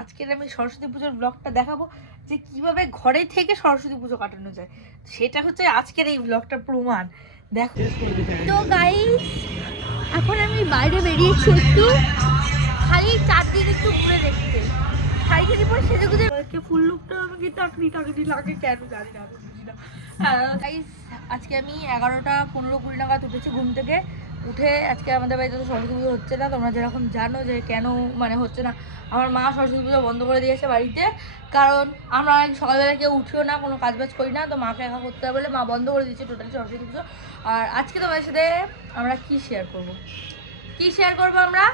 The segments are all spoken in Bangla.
আজকের আমি সরস্বতী পুজোর ব্লগটা দেখাবো যে কিভাবে ঘরে থেকে সরস্বতী পুজো কাটানো যায়। সেটা হচ্ছে আজকের এই ব্লগটার প্রমাণ। দেখো তো গাইস, এখন আমি বাইরে বেরিয়েছি একটু খালি চারদিকে একটু ঘুরে দেখতে। শাড়ি পরে সেজে গুজে ফুল লুকটা আমাকে টাকরি লাগে কেন জানি না, আমি বুঝি না। গাইস আজকে আমি 11:15-20 নাগাদ উঠেছি ঘুম থেকে। উঠে আজকে আমাদের বাড়িতে তো সরস্বতী পুজো হচ্ছে না, তোমরা যেরকম জানো যে কেন মানে হচ্ছে না। আমার মা সরস্বতী পুজো বন্ধ করে দিয়েছে বাড়িতে, কারণ আমরা সকালবেলা কেউ উঠিও না, কোনো কাজবাজ করি না, তো মাকে একা করতে হবে বলে মা বন্ধ করে দিয়েছে টোটালি সরস্বতী পুজো। আর আজকে তোমাদের সাথে আমরা কি শেয়ার করবো আমরা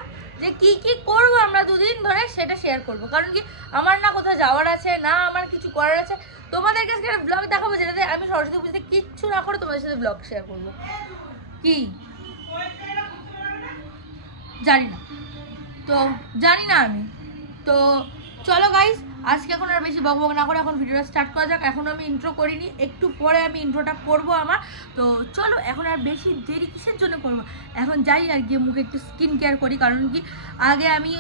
যে কি করবো আমরা দুদিন ধরে সেটা শেয়ার করবো। কারণ কি আমার না কোথাও যাওয়ার আছে না আমার কিছু করার আছে, তোমাদের কাছে একটা ব্লগ দেখাবো যেটাতে আমি সরস্বতী পুজোতে কিচ্ছু না করে তোমাদের সাথে ব্লগ শেয়ার করবো। কি জানি না আমি তো চলো গাইস, আজকে এখন আর বেশি বকবক না করে এখন ভিডিওটা স্টার্ট করা যাক। এখন আমি ইন্ট্রো করিনি, একটু পরে আমি ইন্ট্রোটা করবো আমার। তো চলো এখন আর বেশি দেরি কিসের জন্য করবো, এখন যাই আর গিয়ে মুখে একটু স্কিন কেয়ার করি। কারণ কি আগে আমি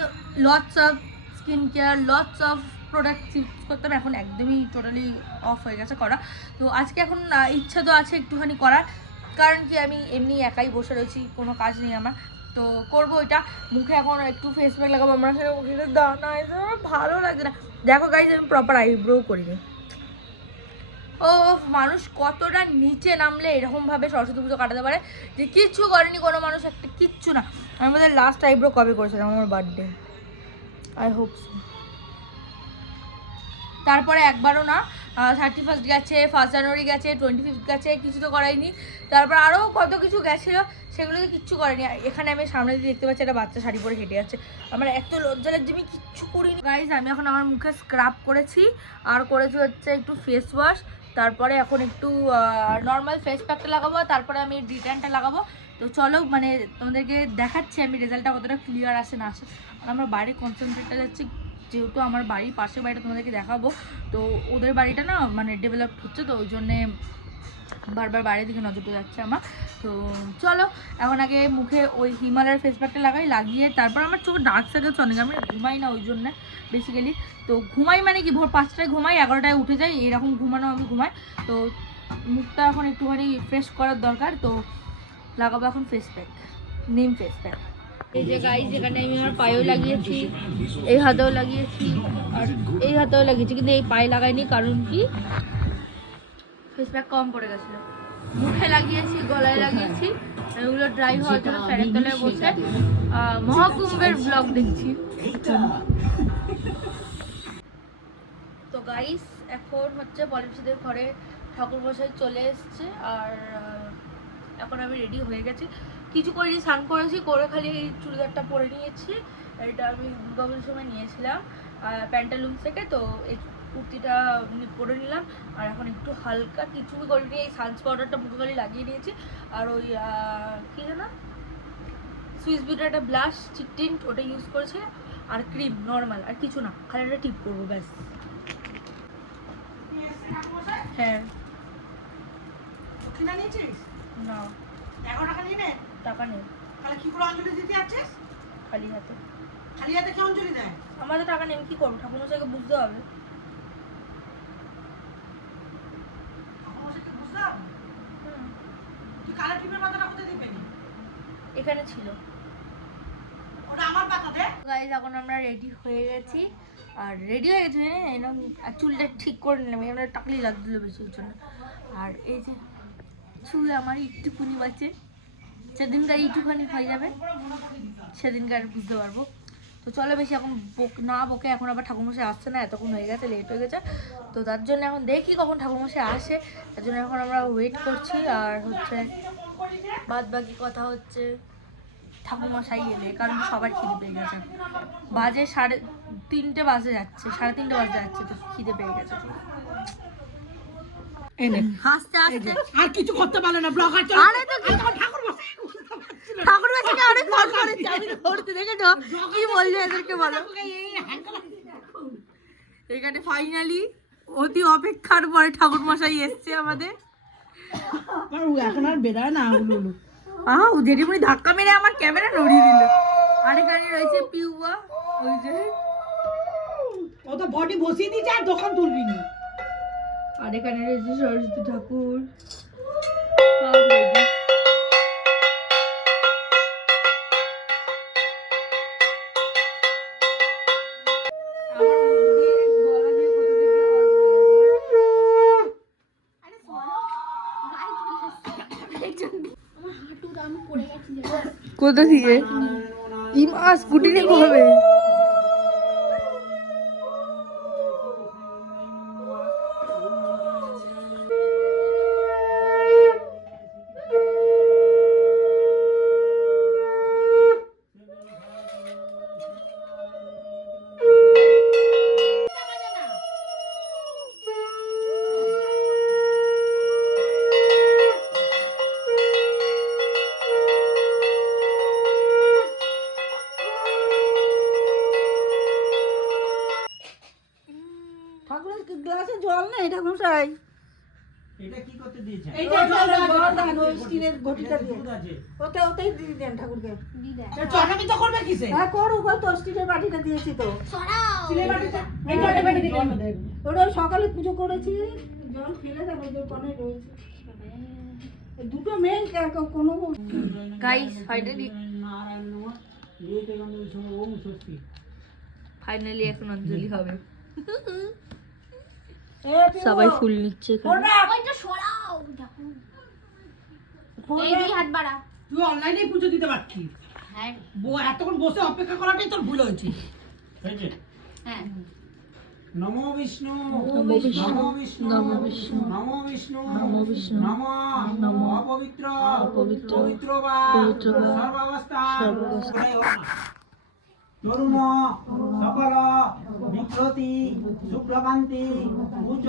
lots of skin care lots of product use করতাম, এখন একদমই টোটালি অফ হয়ে গেছে করা। তো আজকে এখন ইচ্ছা তো আছে একটুখানি করার, কারণ কি আমি এমনি একাই বসে রয়েছি, কোনো কাজ নেই আমার, তো করবো এটা। মুখে এখন একটু ফেস প্যাক লাগাবো, আমার সাথে মুখে দানা এসে ভালো লাগে না। দেখো গাইজ আমি প্রপার আইব্রো করিনি। ও মানুষ কতটা নিচে নামলে এরকমভাবে সরস্বতী পুজো কাটাতে পারে যে কিচ্ছু করেনি কোনো মানুষ, একটা কিচ্ছু না। আমি আমাদের লাস্ট আইব্রো কবে করেছিলাম, আমার বার্থডে, আই হোপ সো। তারপরে একবারও না, 31 গেছে, 1 জানুয়ারি গেছে, 25 গেছে, কিছু তো করাইনি। তারপর আরও কত কিছু গেছিলো, সেগুলোতে কিচ্ছু করেনি। এখানে আমি সামনে দিয়ে দেখতে পাচ্ছি একটা বাচ্চা শাড়ি পরে হেঁটে যাচ্ছে, আমার এত লজ্জা লাগছে, আমি কিচ্ছু করিনি। গাইজ আমি এখন আমার মুখে স্ক্রাব করেছি আর করেছি হচ্ছে একটু ফেস ওয়াশ, তারপরে এখন একটু নর্মাল ফেস প্যাকটা লাগাবো, তারপরে আমি ডিট্যানটা লাগাবো। তো চলো মানে তোমাদেরকে দেখাচ্ছি আমি রেজাল্টটা কতটা ক্লিয়ার আসে না আসে। আর আমার বাইরে কনসেন্ট্রেটটা যাচ্ছে, যেহেতু আমার বাড়ির পাশের বাড়িটা তোমাদেরকে দেখাবো, তো ওদের বাড়িটা না মানে ডেভেলপ হচ্ছে, তো ওই জন্যে বারবার বাইরের দিকে নজরটা যাচ্ছে আমার। তো চলো এখন আগে মুখে ওই হিমালয়ের ফেস প্যাকটা লাগিয়ে তারপর আমার চোখে ডার্ক সার্কেলস অনেক, আমি ঘুমাই না ওই জন্যে বেসিক্যালি। তো ঘুমাই মানে কি ভোর 5টায় ঘুমাই, 11টায় উঠে যাই, এরকম ঘুমানো আমি ঘুমাই। তো মুখটা এখন একটুখানি ফ্রেশ করার দরকার, তো লাগাবো এখন ফেস প্যাক, নিম ফেস প্যাক। এই যে গাইস যেখানে আমি আমার পায়েও লাগিয়েছি, এই হাতেও লাগিয়েছি আর এই হাতেও লাগিয়েছি, কিন্তু এই পায়ে লাগাইনি কারণ কি ফেস প্যাক কম পড়ে গেছিলো। মুখে লাগিয়েছি, গলায় লাগিয়েছি, এগুলো ড্রাই হওয়ার জন্য ফ্যানের তলায় বসে মহাকুম্ভের ব্লগ দেখছি। তো গাইস এখন হচ্ছে পলিশিদের ঘরে ঠাকুরমশাই চলে এসছে, আর এখন আমি রেডি হয়ে গেছি, কিছু করিনি, স্নান করেছি, করে খালি এই চুড়িদারটা পরে নিয়েছি। এটা আমি দুর্গাপুজোর সময় নিয়েছিলাম প্যান্টালুন থেকে, তো এই কুর্তিটা পরে নিলাম। আর এখন একটু হালকা কিছু করিনি, এই সানস পাউডারটা মুখে খালি লাগিয়ে নিয়েছি, আর ওই কী যেন সুইস বিউটির একটা ব্লাশ চিক টিন্ট ওটা ইউজ করেছি, আর ক্রিম নর্মাল, আর কিছু না, খালি একটা টিপ করবো ব্যাস। হ্যাঁ না 11 টাকা নিয়ে নে, টাকা নেই, তাহলে কি করে অঞ্জলি দিতে যাচ্ছিস? খালি হাতে। খালি হাতে কি অঞ্জলি দেয়? আমাদের টাকা নেই, কি করবো, ঠাকুরমশাইকে বুঝতে হবে। ঠাকুরমশাইকে বুঝতে হবে? তুই কালো টিপের পাতাটা কোথায় দিবি? এখানে ছিল, ওটা আমার পাতা দে। গাইজ এখন আমরা রেডি হয়ে গেছি, আর রেডি হয়ে গেছি এরকম, আর চুলটা ঠিক করে নিলাম, এখানে টাকলি লাগছিল বেশি ওর জন্য। আর এই যে চুল আমার একটুকুনি বাঁচে, সেদিনকার একটুখানি হয়ে যাবে, সেদিনকার বুঝতে পারবো। তো চলো বেশি এখন বকে, এখন আবার ঠাকুরমশাই আসছে না, এতক্ষণ হয়ে গেছে, লেট হয়ে গেছে, তো তার জন্য এখন দেখি কখন ঠাকুরমশাই আসে, তার জন্য এখন আমরা ওয়েট করছি। আর হচ্ছে বাদ বাকি কথা হচ্ছে ঠাকুরমশাই এলে, কারণ সবার খিদে পেয়ে গেছে, বাজে 3:30 বাজে যাচ্ছে, 3:30 বাজে যাচ্ছে, তো খিদে পেয়ে গেছে। হাসতে হাসতে আর কিছু করতে পারলে না, ব্লগার চলে। আরে তো ঠাকুরমশাইকে অনেক ফোন করেছি আমি, ধরতে দেখেছো কি বলছে এদেরকে বলো। এখানে ফাইনালি অতি অপেক্ষার পরে ঠাকুরমশাই এসছে আমাদের। এখন আর বেরোয় না ওগুলো। জেঠিমণি ধাক্কা মেরে আমার ক্যামেরা নড়িয়ে দিল। আর এখানে রয়েছে পিউবা, ওই যে বডি বসিয়ে দিয়েছে আর দোকান তুলবি না। আর এখানে রয়েছে সরস্বতী ঠাকুর। সব ready। আমার মুখে গলা দিয়ে কোথা থেকে আওয়াজ বের হলো। কোথা থেকে? ইমা স্কুটি নিয়ে হবে। ঠাকুরের গ্লাসে জল নেই ঠাকুর মশাই। এটা কি করতে দিয়েছেন? এইটা জল দান ওই স্টিলের ঘটিটা দিয়ে। ওতেই দিয়ে দেন ঠাকুরকে। চটামি তো করবে কিসে? হ্যাঁ করুক, ওই তো স্টিলের বাটিটা দিয়েছি তো। স্টিলের বাটিটা এইটা বাটি দিলে আমাদের। ওটা সকালে পুজো করেছি, জল ফেলে দেব ওই কোণে রয়েছে। দুটো মেয়ে কোনো গাইস ফাইনালি নারায়ণ নমঃ লেতে গন্ধ সম ওম স্বস্তি। ফাইনালি এখন অঞ্জলি হবে। এ সবাই ফুল নিচ্ছে এখানে। ওইটা সরাও দেখো এই দুই হাত বাড়া তুই অনলাইনে পুজো দিতে পারছিস। হ্যাঁ এতক্ষণ বসে অপেক্ষা করাটাই তোর ভুল হয়েছে। হয়েছে? হ্যাঁ নমো বিষ্ণু নমো বিষ্ণু, নমো বিষ্ণু নমো বিষ্ণু, নমো বিষ্ণু নমো বিষ্ণু, নমো নমো অপবিত্র অপবিত্র, পবিত্র বা পবিত্র বা সর্বাবস্থা সর্বাবস্থা। তরুণ সকল বিক্রতি শুক্রকান্তি উচ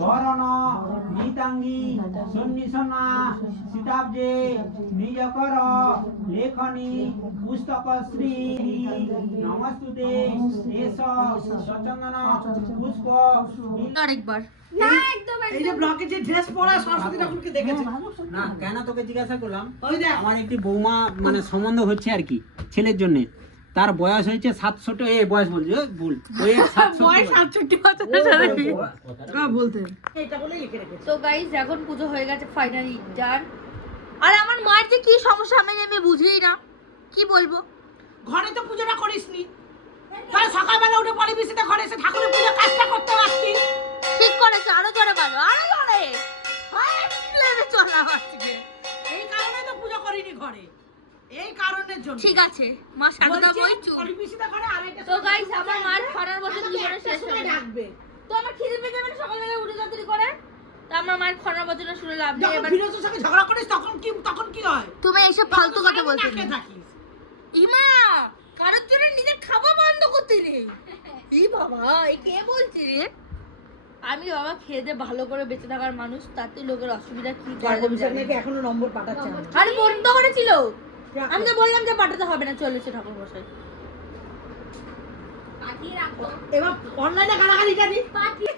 বরণ নিতাঙ্গী সন্নিসন্না সীতাব্জে নিজকর লেখনী পুস্তক শ্রী নমস্তুতে এস সচন্দন পুষ্প আরেকবার না একদম এই যে ব্লকে যে ড্রেস পরা সরস্বতী ঠাকুরকে দেখেছে। না কেন তোকে জিজ্ঞাসা করলাম, ওই দেখ আমার একটি বৌমা মানে সম্বন্ধ হচ্ছে আর কি ছেলের জন্য। তার বয়স হয়েছে 67, এই বয়স বলছি ভুল, ওই 67 বছরের সাথে বিয়ে। বলতে এটা বলে লিখে রেখেছে। তো গাইস এখন পুজো হয়ে গেছে ফাইনালি ডান। আর আমার মার যে কি সমস্যা আমি বুঝিই না, কি বলবো। ঘরে তো পুজোটা করিসনি, তাহলে সকালবেলা উঠে পরে বিসিতে ঘরে এসে ঠাকুরের পুজো কাজটা করতে পারতিস। ঠিক করেছে, আরো জোরে বলো, আরো জোরে। লেবে চলা আজকে। এই কারণে তো পুজো করিনি ঘরে, এই কারণের জন্য। ঠিক আছে মা সারদা বইছো। তো গাইস আমার মার খানার বছর জীবনে শেষ হয়ে ডাকবে তো আমার খিদে পেয়ে যাবে না সকালবেলা উঠে তাড়াতাড়ি করে। তো আমার মায়ের খানার বছর শুনে লাভ নেই। যখন এবার ফিরোজের সঙ্গে ঝগড়া করিস তখন কি হয়? তুমি এইসব ফালতু কথা বলছো না খেয়ে থাকিস। ইমা কারোর জন্য নিজের খাওয়া বন্ধ করতে নেই। ই বাবা এই কে বলছি রে? আমি বাবা খেয়ে দিয়ে ভালো করে বেঁচে থাকার মানুষ, তাতে লোকের অসুবিধা কি করে আমি জানি না। এখনো নম্বর পাঠাচ্ছে না। আরে বন্ধ করেছিল, আমি তো বললাম যে পাঠাতে হবে না, চলেছে ঠাকুর মশাই। পাঠিয়ে রাখো এবার অনলাইনে গালাগালিটা দি। পাঠিয়ে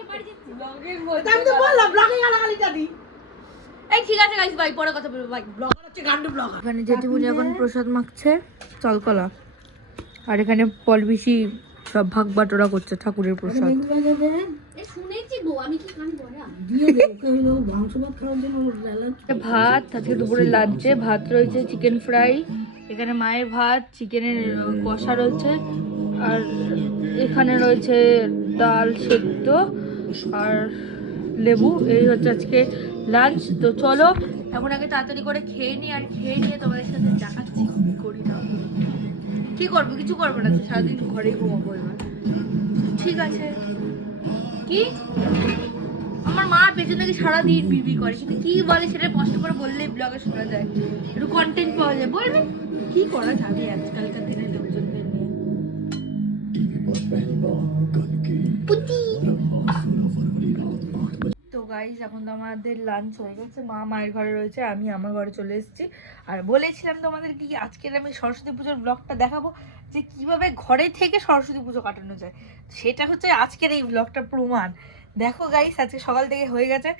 এবার যে ব্লগের আমি তো বললাম ব্লগে গালাগালিটা দি। এই ঠিক আছে গাইস বাই, পরে কথা বলবো বাই। ব্লগার হচ্ছে গান্ডু ব্লগার। এখানে জেঠিমুনি এখন প্রসাদ মাখছে চালকলা, আর এখানে পলবিশি সব ভাগ বাটোরা করছে ঠাকুরের প্রসাদ। এ শুনেছি গো আমি কি কান বড়া ভাত আজকে দুপুরে লাঞ্চে ভাত রয়েছে, চিকেন ফ্রাই, এখানে মায়ের ভাত, চিকেনের কষা রয়েছে, আর এখানে রয়েছে ডাল সেদ্ধ আর লেবু। এই হচ্ছে আজকে লাঞ্চ। তো চলো এখন আগে তাড়াতাড়ি করে খেয়ে নিই, আর খেয়ে নিয়ে তোমাদের সাথে দেখাচ্ছি কি করি না। কি করবো, কিছু করবো না, সারাদিন ঘরেই ঘুমাবো এবার। ঠিক আছে কি আমার মা পেছনে থেকে সারাদিন বিবি করে, কিন্তু কি বলে সেটা কষ্ট করে বললেই ব্লগে শোনা যায়, একটু কন্টেন্ট পাওয়া যায়। বলবে কি করা যাবে আজকালকার দিনে লোকজনদের নিয়ে। তো গাইজ এখন তো আমাদের লাঞ্চ হয়ে গেছে, মা মায়ের ঘরে রয়েছে, আমি আমার ঘরে চলে এসেছি। আর বলেছিলাম তোমাদের কি আজকের আমি সরস্বতী পুজোর ব্লগটা দেখাবো, যে কিভাবে ঘরে থেকে সরস্বতী পুজো কাটানো যায়। সেটা হচ্ছে আজকের এই ব্লগটার প্রমাণ। দেখো গাইস আজকে সকাল থেকে হয়ে গেছে।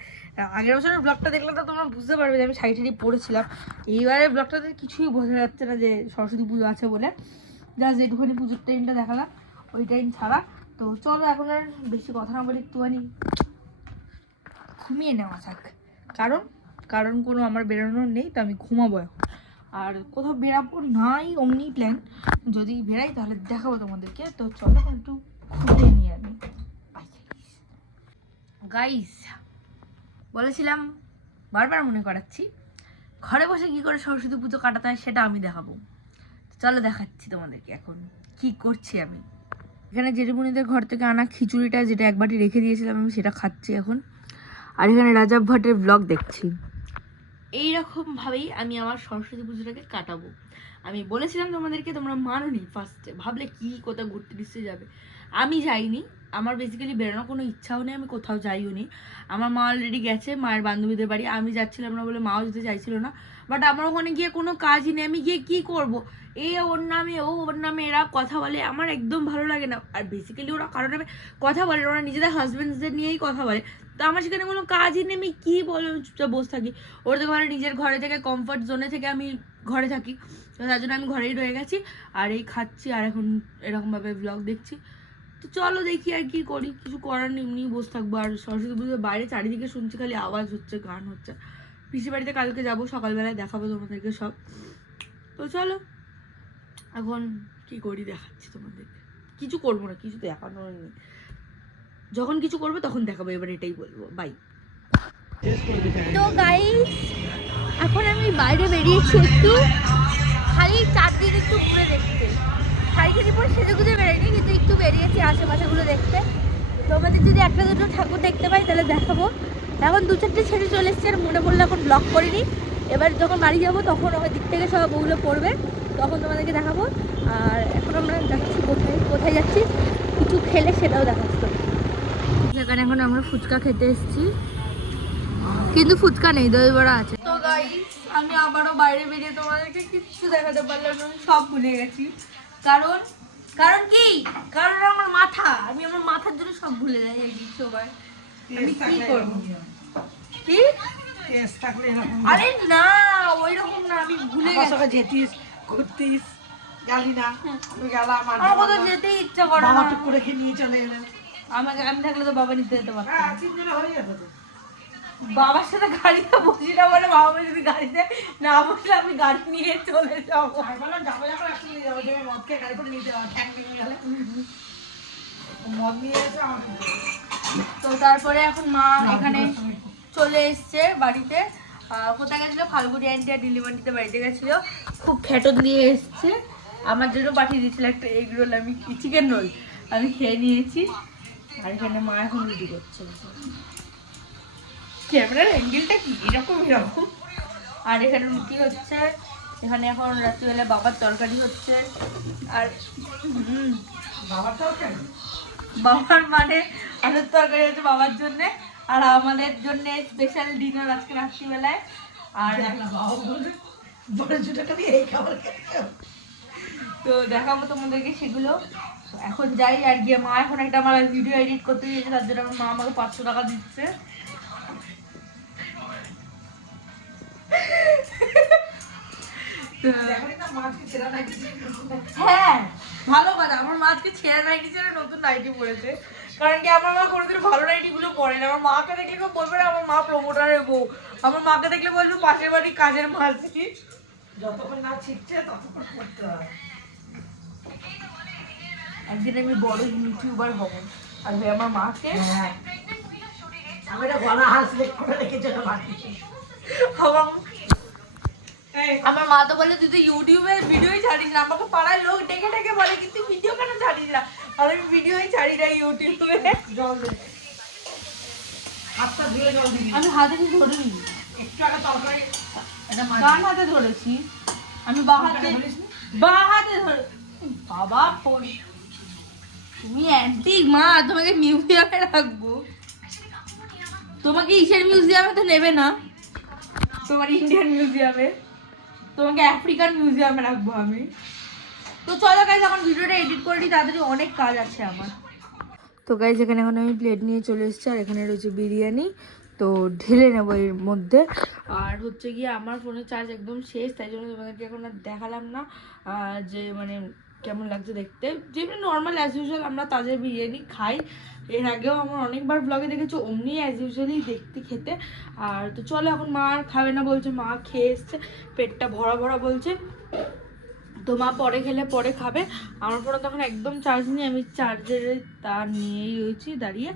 আগের বছরের ব্লগটা দেখলে তো তোমরা বুঝতে পারবে যে আমি শাড়ি টাড়ি পরেছিলাম। এইবারের ব্লগটাতে কিছুই বোঝা যাচ্ছে না যে সরস্বতী পুজো আছে বলে, জাস্ট যেটুখানি পুজোর টাইমটা দেখালাম ওই টাইম ছাড়া তো চলো এখন আর বেশি কথা না বলে একটুখানি ঘুমিয়ে নেওয়া থাক, কারণ কোনো আমার বেরোনোর নেই, তো আমি ঘুমাবো এখন। আর কোথাও বেরাবো নাই অমনি প্ল্যান, যদি বেরাই তাহলে দেখাবো তোমাদেরকে। তো চলো এখন একটু ঘুমিয়ে নিই আমি। গাইস বলেছিলাম, বারবার মনে করাচ্ছি, ঘরে বসে কি করে সরস্বতী পুজো কাটাতে হয় সেটা আমি দেখাবো। চলো দেখাচ্ছি তোমাদেরকে এখন কি করছি আমি। এখানে জেঠুমনিদের ঘর থেকে আনা খিচুড়িটা, যেটা এক বাটি রেখে দিয়েছিলাম, আমি সেটা খাচ্ছি এখন। আর এখানে রাজা ভাটের ব্লগ দেখছি। এইরকমভাবেই আমি আমার সরস্বতী পুজোটাকে কাটাবো। আমি বলেছিলাম তোমাদেরকে, তোমরা মানোনি ফার্স্টে, ভাবলে কি কোথাও ঘুরতে দিচ্ছে যাবে। আমি যাইনি, আমার বেসিক্যালি বেরোনোর কোনো ইচ্ছাও নেই, আমি কোথাও যাইও নি। আমার মা অলরেডি গেছে মায়ের বান্ধবীদের বাড়ি, আমি যাচ্ছিলাম না বলে মাও যেতে চাইছিল না। বাট আমার ওখানে গিয়ে কোনো কাজই নেই, আমি গিয়ে কী করবো? ওর নামে ওর নামে এরা কথা বলে, আমার একদম ভালো লাগে না। আর বেসিক্যালি ওরা কারণ নামে কথা বলে, ওরা নিজেদের হাজব্যান্ডসদের নিয়েই কথা বলে। তো আমার সেখানে কোনো কাজই নেই, আমি কী বলো, চুপচাপ বসে থাকি। ওর থেকে মানে নিজের ঘরে থেকে, কমফর্ট জোনে থেকে আমি ঘরে থাকি, তো তার জন্য আমি ঘরেই রয়ে গেছি। আর এই খাচ্ছি আর এখন এরকমভাবে ব্লগ দেখছি। তো চলো দেখি আর কি করি, কিছু করার নেই, এমনি বসে থাকবো। আর সরস্বতী পুজোর বাইরে চারিদিকে শুনছি খালি আওয়াজ হচ্ছে, গান হচ্ছে। পিসির বাড়িতে কালকে যাবো, সকালবেলায় দেখাবো তোমাদেরকে সব। তো চলো এখন কি করি দেখাচ্ছি তোমাদেরকে। কিছু করবো না, কিছু দেখানোর নেই, যখন কিছু করবো তখন দেখাবো, এবার এটাই বলবো। বাই। তো গাইস এখন আমি বাইরে বেরিয়েছি একটু, খালি চারদিন একটু ঘুরে দেখতে। শাড়ি পরে সেজে গুজে বেরোয়নি, কিন্তু একটু বেরিয়েছি আশেপাশেগুলো দেখতে। তোমাদের যদি একটা দুটো ঠাকুর দেখতে পাই তাহলে দেখাবো। এখন 2-4টে ছেড়ে চলে এসছে, আর মনে পড়লে এখন ব্লগ করিনি। এবার যখন বাড়ি যাবো তখন ওই দিক থেকে সব ওগুলো পড়বে, তখন তোমাদেরকে দেখাবো। আর এখন আমরা যাচ্ছি কোথায় যাচ্ছি, কিছু খেলে সেটাও দেখাচ্ছি। সেখানে এখন আমরা ফুচকা খেতে এসেছি, কিন্তু ফুচকা নেই, দই বড়া আছে। তো গাইস আমি আবারও বাইরে বেরিয়ে তোমাদেরকে কিচ্ছু দেখাতে পারলাম না, আমি সব ভুলে গেছি। কারণ কি, কারণ আমার মাথা, আমি আমার মাথার জন্য সব ভুলে যাই একদিন সবাই। আমি কি করব? কি আরে না, ওই রকম না, আমি ভুলে গেছি। যেতিস ঘুরতিস, গেলি না, আমি গেলাম। আমার তো যেতেই ইচ্ছা করে না, টুক করে খেয়ে নিয়ে চলে এলেন। আমি থাকলে তো বাবা নিতে যেতে পারতো। হ্যাঁ 3 জনে হয়ে যেত তো। বাবার সাথে গাড়িতে বসি না বলে, বাবা যদি গাড়িতে না বসলে আমি গাড়ি নিয়ে চলে যাবো। আমি বললাম যাবো একসঙ্গে যাবো, যে মদ খেয়ে গাড়ি করে নিতে যাবো, ঠ্যাং ভেঙে গেলে। মদ নিয়ে এসে আমাকে তো তারপরে এখন মা এখানে চলে এসছে বাড়িতে। কোথায় গেছিলো? ফাল্গুনি আন্টি আর ডিলিভারিতে বাড়িতে গেছিলো, খুব খেটন দিয়ে এসছে। আমার জন্য পাঠিয়ে দিয়েছিল একটা এগ রোল, আমি চিকেন রোল আমি খেয়ে নিয়েছি। আর এখানে মা এখন রুটি করছে। ক্যামেরার অ্যাঙ্গেলটা কি এরকম। আর এখানে রুটি হচ্ছে, এখানে এখন রাত্রিবেলা বাবার তরকারি হচ্ছে। আর বাবার মানে আলুর তরকারি হচ্ছে বাবার জন্যে, আর আমাদের জন্য স্পেশাল ডিনার আজকে রাত্রিবেলায়। আর তো দেখাবো তোমাদেরকে সেগুলো। এখন যাই আর গিয়ে, মা এখন একটা আমার ভিডিও এডিট করতে দিয়েছে, তার জন্য আমার মা আমাকে 500 টাকা দিচ্ছে। হ্যাঁ ভালো কথা, আমার মা আজকে ছেঁড়া নাইটি ছেড়ে নতুন নাইটি পরেছে। কারণ কি আমার মা কোনোদিন ভালো নাইটি গুলো পরে না। আমার মাকে দেখলে কেউ বলবে না আমার মা প্রমোটারের বউ, আমার মাকে দেখলে বলবে পাশের বাড়ি কাজের মাঝি। যতক্ষণ না শিখছে ততক্ষণ করতে হয়। একদিন আমি বড় ইউটিউবার হব, আর ভাই আমার মাকে আমি এটা গলা হাসলে করে রেখেছে তো বাকি। আমার মা তো বলে তুই তো ইউটিউবে ভিডিওই ছাড়িস না, আমাকে পাড়ায় লোক ডেকে ডেকে বলে কিন্তু ভিডিও কেন ছাড়িস না, আর আমি ভিডিওই ছাড়ি না ইউটিউবে। জল দে, হাতটা ধুয়ে জল দিবি। আমি হাতে কিছু ধরিনি, একটু আগে তরকারি ডান হাতে ধরেছি, আমি বা হাতে ধরে। বাবা পড়ি, তুমি অ্যান্টিক মা, তোমাকে মিউজিয়ামে রাখবো। তোমাকে ইসের মিউজিয়ামে তো নেবে না, তোমার ইন্ডিয়ান মিউজিয়ামে, তোমাকে আফ্রিকান মিউজিয়ামে রাখবো আমি। তো চলো গাইজ এখন ভিডিওটা এডিট করে নিই, তাড়াতাড়ি অনেক কাজ আছে আমার। তো গাইজ এখানে এখন আমি প্লেট নিয়ে চলে এসেছি, আর এখানে রয়েছে বিরিয়ানি, তো ঢেলে নেবো এর মধ্যে। আর হচ্ছে গিয়ে আমার ফোনের চার্জ একদম শেষ, তাই জন্য তোমাদেরকে এখন আর দেখালাম না যে মানে কেমন লাগছে দেখতে। যেমনি নর্মাল অ্যাজ ইউজুয়াল আমরা তাজা বিরিয়ানি খাই, এর আগেও আমার অনেকবার ব্লগে দেখেছি অমনি অ্যাজ ইউজুয়ালি দেখতে খেতে। আর তো চলো, এখন মা আর খাবে না বলছে, মা খেয়ে এসছে, পেটটা ভরা ভরা বলছে, তো মা পরে খেলে পরে খাবে। আমার ফোনে তখন একদম চার্জ নেই, আমি চার্জারে তার নিয়েই রয়েছি দাঁড়িয়ে।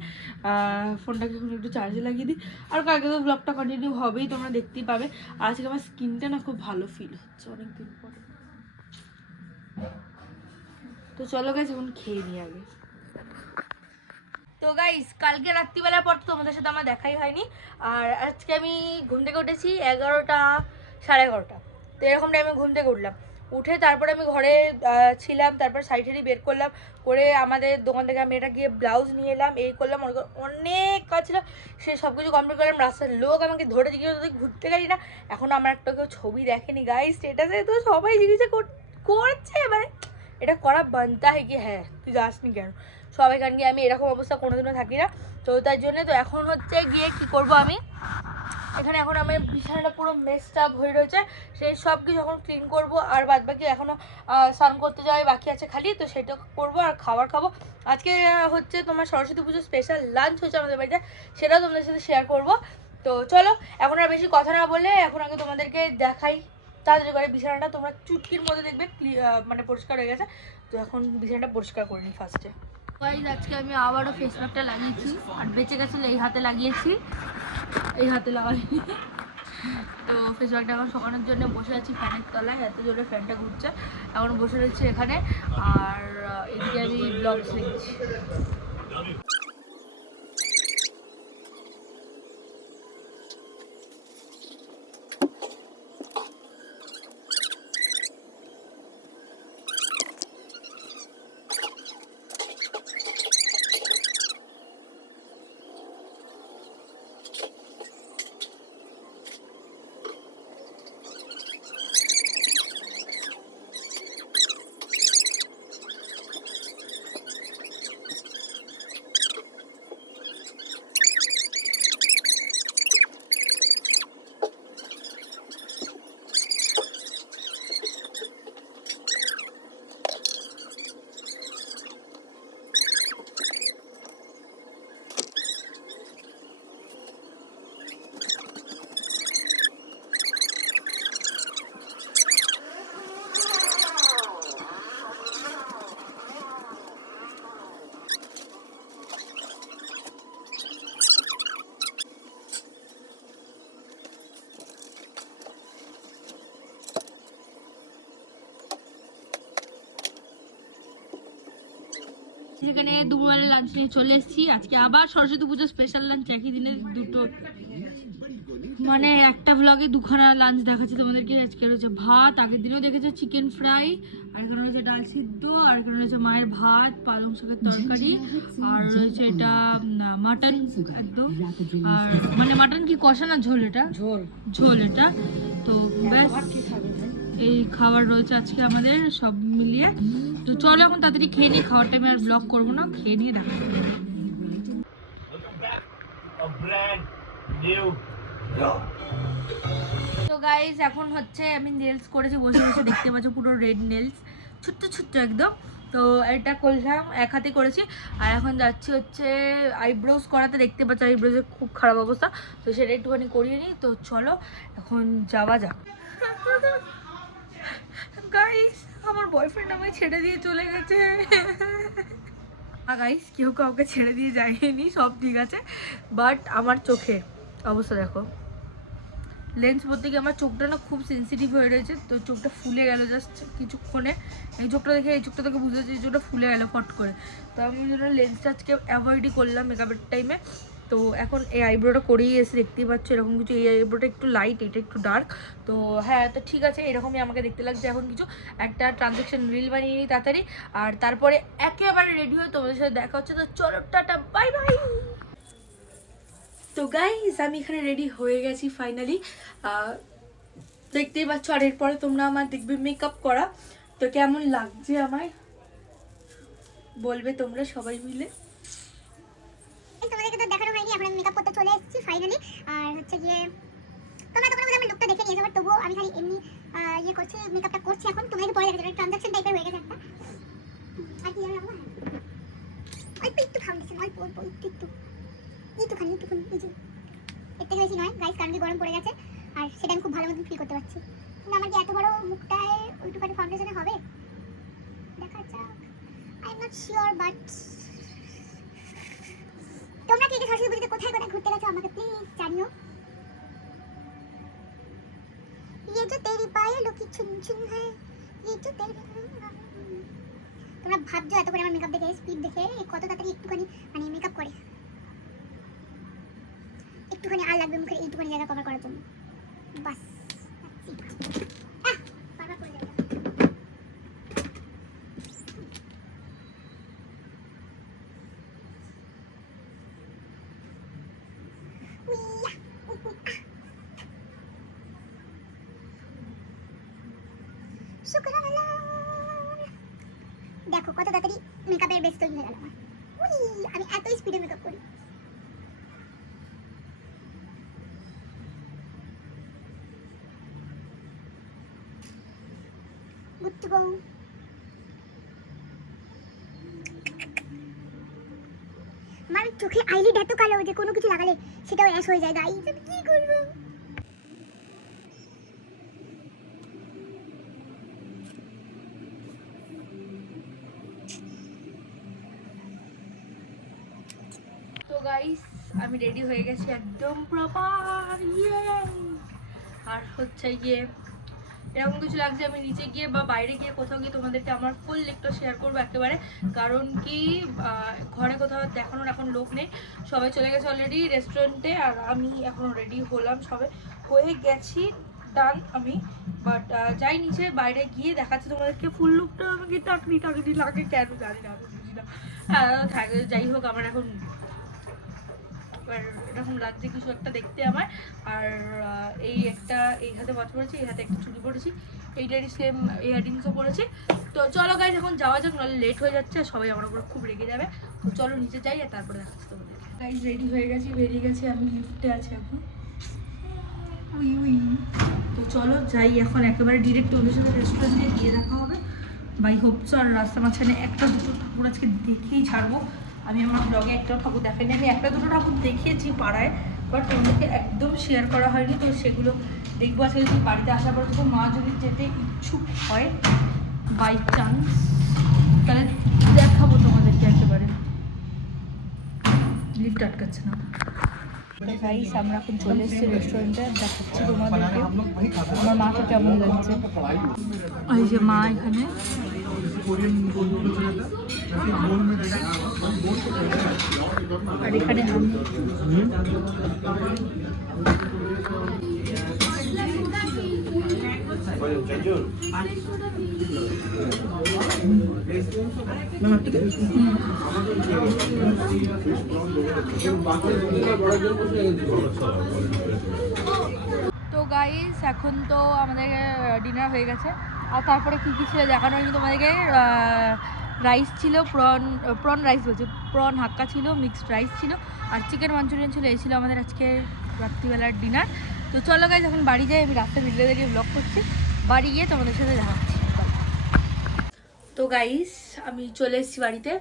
ফোনটাকে এখন একটু চার্জে লাগিয়ে দিই, আর কালকে তো ব্লগটা কন্টিনিউ হবেই, তোমরা দেখতেই পাবে। আর আজকে আমার স্কিনটা না খুব ভালো ফিল হচ্ছে অনেকদিন পরে। তো চলো গাইস, এখন খেয়ে নিই আগে। তো গাইস, কালকে রাত্রিবেলার পর তো তোমাদের সাথে আমার দেখাই হয়নি। আর আজকে আমি ঘুম থেকে উঠেছি 11টা 11:30। তো এরকম টাইমে ঘুম থেকে উঠলাম, উঠে তারপরে আমি ঘরে ছিলাম, তারপর শাড়ি বের করলাম, করে আমাদের দোকান থেকে আমি এটা গিয়ে ব্লাউজ নিয়ে এলাম, এই করলাম অনেক কাজ ছিল, সে সব কিছু কমপ্লিট করলাম। রাস্তার লোক আমাকে ধরে জিজ্ঞেস তুই ঘুরতে গেলি না, এখন আমার একটা কেউ ছবি দেখেনি গাইস, স্টেটাসে তো সবাই জিজ্ঞেস করছে, মানে এটা করা বানতা হয় কি, হ্যাঁ তুই যাসনি কেন, সবাই কারণ কি আমি এরকম অবস্থা কোনোদিনও থাকি না। তো তার জন্য তো এখন হচ্ছে গিয়ে কি করব আমি, এখানে এখন আমার বিছানাটা পুরো মেসড হয়ে রয়েছে, সেই সব কিছু এখন ক্লিন করবো। আর বাদ বাকি এখনও স্নান করতে যাওয়াই বাকি আছে খালি, তো সেটা করবো আর খাবার খাবো। আজকে হচ্ছে তোমার সরস্বতী পুজোর স্পেশাল লাঞ্চ হচ্ছে আমাদের বাড়িতে, সেটাও তোমাদের সাথে শেয়ার করবো। তো চলো, এখন আর বেশি কথা না বলে এখন আগে তোমাদেরকে দেখাই তাড়াতাড়ি করে বিছানাটা, তোমরা চুটকির মধ্যে দেখবে মানে পরিষ্কার হয়ে গেছে। তো এখন বিছানাটা পরিষ্কার করে নিই ফার্স্টে। আজকে আমি আবারও ফেস প্যাকটা লাগিয়েছি, আর বেঁচে গেছিলো এই হাতে লাগিয়েছি, এই হাতে লাগাইনি। তো ফেস প্যাকটা এখন শোকানোর জন্য বসে আছি ফ্যানের তলায়, এত জোরে ফ্যানটা ঘুরছে, এখন বসে রয়েছি এখানে। আর এদিকে আমি ব্লগ দেখছি। সেখানে দুপুরবেলা লাঞ্চ নিয়ে চলে এসেছি। আজকে আবার সরস্বতী পুজোর স্পেশাল লাঞ্চ, একই দিনে দুটো, মানে একটা ব্লগে দুখানা লাঞ্চ দেখাচ্ছি তোমাদেরকে। আজকে রয়েছে ভাত, আগের দিনেও দেখেছো চিকেন ফ্রাই, আর এখানে রয়েছে ডাল সিদ্ধ, আর এখানে রয়েছে মায়ের ভাত, পালং শাকের তরকারি, আর রয়েছে এটা মাটন একদম, আর মানে মাটন কি কষা না ঝোল, এটা ঝোল এটা। তো ব্যাস এই খাবার রয়েছে আজকে আমাদের সব মিলিয়ে। তো চলো এখন তাড়াতাড়ি খেয়ে নিই, খাওয়ার টাইমে আর ব্লগ করবো না, খেয়ে নিয়ে দেখা তো গাইস এখন হচ্ছে আমি নেলস করেছি বসে বসে, দেখতে পাচ্ছ পুরো রেড নেলস, ছোট্ট ছোট্ট একদম। তো এটা করলাম, এক হাতে করেছি। আর এখন যাচ্ছি হচ্ছে আইব্রোজ করাতে, দেখতে পাচ্ছ আইব্রোজের খুব খারাপ অবস্থা, তো সেটা একটুখানি করিয়ে নিই। তো চলো এখন যাওয়া যাক। গাইস আমার বয়ফ্রেন্ড আমায় ছেড়ে দিয়ে চলে গেছে। গাইস কেউ কাউকে ছেড়ে দিয়ে যায়নি, সব ঠিক আছে, বাট আমার চোখে অবস্থা দেখো, লেন্স পরতে গিয়ে আমার চোখটা না খুব সেন্সিটিভ হয়ে রয়েছে, তো চোখটা ফুলে গেল জাস্ট কিছুক্ষণে। এই চোখটা দেখে বুঝতে পারছি এই চোখটা ফুলে গেল ফট করে। তো আমি ওই জন্য লেন্সটা আজকে অ্যাভয়েডই করলাম মেকআপের টাইমে। তো এখন এই আইব্রোটা করেই এসে দেখতেই পাচ্ছ এরকম কিছু, এই আইব্রোটা একটু লাইট, এটা একটু ডার্ক। তো হ্যাঁ, তো ঠিক আছে, এরকমই আমাকে দেখতে লাগছে এখন কিছু। একটা ট্রানজ্যাকশন রিল বানিয়ে নিই তাড়াতাড়ি, আর তারপরে একেবারে রেডি হয়ে তোমাদের সাথে দেখা হচ্ছে। তো চলো টাটা, বাই বাই। তো গাইস আমি এখানে রেডি হয়ে গেছি ফাইনালি, দেখতেই পাচ্ছ। আর এরপরে তোমরা আমার দেখবে মেকআপ করা, তো কেমন লাগছে আমায় বলবে তোমরা সবাই মিলে। তোমাদেরকে তো দেখানো হয়নি, এখন আমি মেকআপ করতে চলে এসেছি ফাইনালি। আর হচ্ছে গিয়ে তোমরা তখন আমি লুকটা দেখে নিয়েছো, বাট তবুও আমি খালি এমনি ইয়ে করছে, মেকআপটা করছে এখন। তোমাদেরকে পরে দেখা যাবে, ট্রানজাকশন টাইপের হয়ে গেছে একটা। আর কি জানো বাবা, অল্প একটু ফাউন্ডেশন, অল্প অল্প একটুখানি এই যে এর থেকে বেশি নয় গাইস, কারণ কি গরম পড়ে গেছে আর সেটা আমি খুব ভালো মতো ফিল করতে পারছি। কিন্তু আমার কি এত বড় মুখটায় ওইটুখানি ফাউন্ডেশনে হবে? দেখা যাক, I am not sure. But তোমরা কি সরস্বতী পুজোতে কোথায় কোথায় ঘুরতে গেছো আমাকে প্লিজ জানিও। ये जो तेरी पायलों की चुन चुन है, ये जो तेरी। তোমরা ভাবছো এত করে আমার মেকআপ দেখে, স্পিড দেখে কত তাড়াতাড়ি একটুখানি মানে মেকআপ করে, একটুখানি আর লাগবে মুখের এইটুখানি জায়গা কভার করার জন্য, বাস। বারবার করে যাবে। দেখো কত তাড়াতাড়ি মেকআপের বেস তৈরি হয়ে গেল আমার। আমি এত স্পিডে মেকআপ করি। Good to go. আমার চোখে আইলিড এত কালো যে কোনো কিছু লাগালে সেটাও অ্যাশ হয়ে যায়। গাইস আমি কি করবো? তো গাইস আমি রেডি হয়ে গেছি একদম প্রপার, ইয়ে। আর হচ্ছে গিয়ে এরকম কিছু লাগছে, আমি নিচে গিয়ে বা বাইরে গিয়ে কোথাও গিয়ে তোমাদেরকে আমার ফুল লিকটা শেয়ার করবো একেবারে। কারণ কি ঘরে কোথাও দেখানোর এখন লোক নেই, সবাই চলে গেছে অলরেডি রেস্টুরেন্টে, আর আমি এখন রেডি হলাম, সবে হয়ে গেছি, ডান আমি। বাট যাই নিচে বাইরে গিয়ে দেখাচ্ছি তোমাদেরকে ফুল লুকটা। আমাকে টাকনি লাগে কেন জানি না, আমি বুঝি না। যাই হোক, আমার এখন এরকম লাগছে কিছু একটা দেখতে আমার। আর এই একটা এই হাতে ওয়াচ পরেছি, এই হাতে একটা চুড়ি পরেছি, এইটারই সেম ইয়াররিংসও পরেছি। তো চলো গাইজ এখন যাওয়া যাক, নাহলে লেট হয়ে যাচ্ছে আর সবাই আমার উপর খুব রেগে যাবে। তো চলো নিচে যাই আর তারপরে দেখাচ্ছি তোমাদের। গাইজ রেডি হয়ে গেছি, বেরিয়ে গেছি, আমি লিফটে আছি এখন। তো চলো যাই এখন একেবারে ডিরেক্ট ওদের সাথে রেস্টুরেন্টে গিয়ে দেখা হবে বাই হোপস। আর রাস্তা মাঝখানে একটা দুটো ঠাকুর আজকে দেখেই ছাড়বো। আমি আমার ব্লগে একটাও ঠাকুর দেখাইনি, আমি একটা দুটো ঠাকুর দেখিয়েছি পাড়ায়, বাট তোমাদেরকে একদম শেয়ার করা হয়নি। তো সেগুলো দেখবো আজকে, যদি বাড়িতে আসার পর যখন মা যদি যেতে ইচ্ছুক হয় বাই চান্স, তাহলে দেখাবো তোমাদেরকে একেবারে। লিফট আটকাচ্ছে না। গাইস আমরা এখন চলে এসেছি রেস্টুরেন্টে, দেখাচ্ছি তোমাদেরকে আমার মাকে কেমন লাগছে। ওই যে মা এখানে, আর এখানে তো গাইস এখন তো আমাদের ডিনার হয়ে গেছে। আর তারপরে কী কী ছিল দেখানো হয়নি তোমাদেরকে। রাইস ছিল, প্রন রাইস বলছে, প্রন হাক্কা ছিল, মিক্সড রাইস ছিল, আর চিকেন মাঞ্চুরিয়ান ছিল। এই ছিল আমাদের আজকে রাত্রিবেলার ডিনার। তো চলো গাইস এখন বাড়ি যাই, আমি রাস্তায় ভিডিও দেখে ব্লগ করছি, বাড়ি গিয়ে তোমাদের সাথে দেখাচ্ছি। তো গাইস আমি চলে এসেছি বাড়িতে,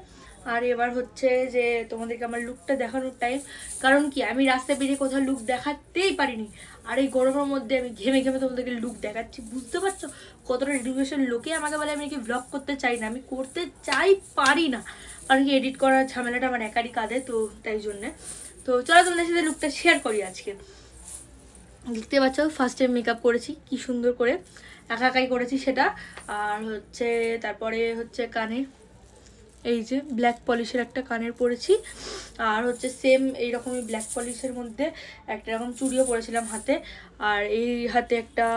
আর এবার হচ্ছে যে তোমাদেরকে আমার লুকটা দেখানোর টাইম। কারণ কি আমি রাস্তায় বেরিয়ে কোথাও লুক দেখাতেই পারিনি, আর এই গরমের মধ্যে আমি ঘেমে ঘেমে তোমাদেরকে লুক দেখাচ্ছি। বুঝতে পারছো কতটা এডুকেশন? লোকে আমাকে বলে আমি নাকি ব্লগ করতে চাই না, আমি করতে চাই, পারি না, কারণ কি এডিট করার ঝামেলাটা আমার একারই কাঁধে, তো তাই জন্যে। তো চলো তোমাদের সাথে লুকটা শেয়ার করি আজকে। দেখতে পাচ্ছ ফার্স্ট টাইম মেকআপ করেছি কি সুন্দর করে, একাই করেছি সেটা। আর হচ্ছে তারপরে হচ্ছে কানের, এই যে ব্ল্যাক পলিশের একটা কানের পরেছি, আর হচ্ছে সেম এইরকমই ব্ল্যাক পলিশের মধ্যে একটা এরকম চুড়িও পরেছিলাম হাতে, আর এই হাতে একটা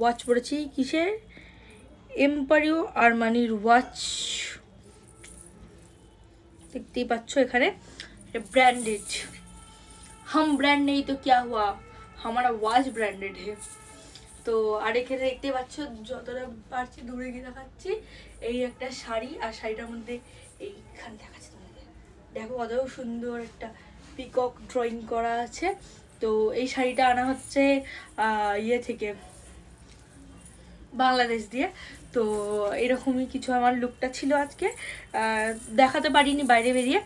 ওয়াচ পরেছি, কিসের, এম্পারিও আরমানির ওয়াচ, দেখতেই পাচ্ছ এখানে ব্র্যান্ডেড। हम ब्रांड नहीं तो क्या हुआ, हमारा वॉच ब्रांडेड है। তো আর এখানে দেখতে পাচ্ছ যতটা পারছি দূরে গিয়ে দেখাচ্ছি, এই একটা শাড়ি, আর শাড়িটার মধ্যে এইখানে দেখাচ্ছি তোমাদের, দেখো কত সুন্দর একটা পিকক ড্রয়িং করা আছে। তো এই শাড়িটা আনা হচ্ছে ইয়ে থেকে, বাংলাদেশ দিয়ে। তো এরকমই কিছু আমার লুকটা ছিল আজকে, দেখাতে পারিনি বাইরে বেরিয়ে।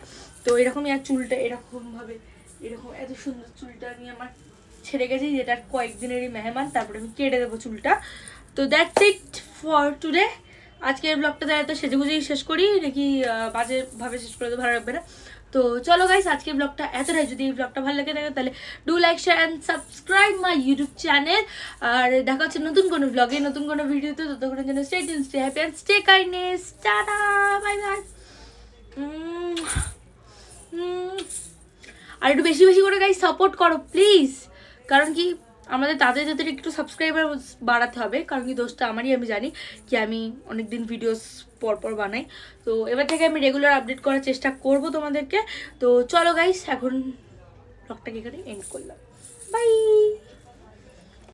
তো এরকমই আর চুলটা এরকমভাবে এরকম এত সুন্দর চুলটা আমি আমার ছেড়ে গেছি, যেটা কয়েকদিনেরই মেহমান, তারপরে আমি কেটে দেবো চুলটা। তো দ্যাটস ইট ফর টুডে। আজকের ব্লগটা তাই এত সেজেগুজেই শেষ করি নাকি বাজেভাবে শেষ করে তো ভালো লাগবে না। তো চলো গাইস, আজকের ব্লগটা এতটাই। যদি এই ব্লগটা ভালো লাগে থাকে তাহলে do like share and subscribe my YouTube channel. আর দেখা হচ্ছে নতুন কোনো ব্লগে, নতুন কোনো ভিডিওতে। ততক্ষণের জন্য stay tuned, stay happy and stay kindness. Tata, bye bye. আর একটু বেশি বেশি করে গাইস সাপোর্ট করো প্লিজ, কারণ কি আমাদের তাদের একটু সাবস্ক্রাইবার বাড়াতে হবে। কারণ কি দোষটা আমারই, আমি জানি কি আমি অনেকদিন ভিডিওস পর বানাই। তো এবার থেকে আমি রেগুলার আপডেট করার চেষ্টা করব তোমাদেরকে। তো চলো গাইস, এখন ব্লগটাকে এখানে এন্ড করলাম। বাই।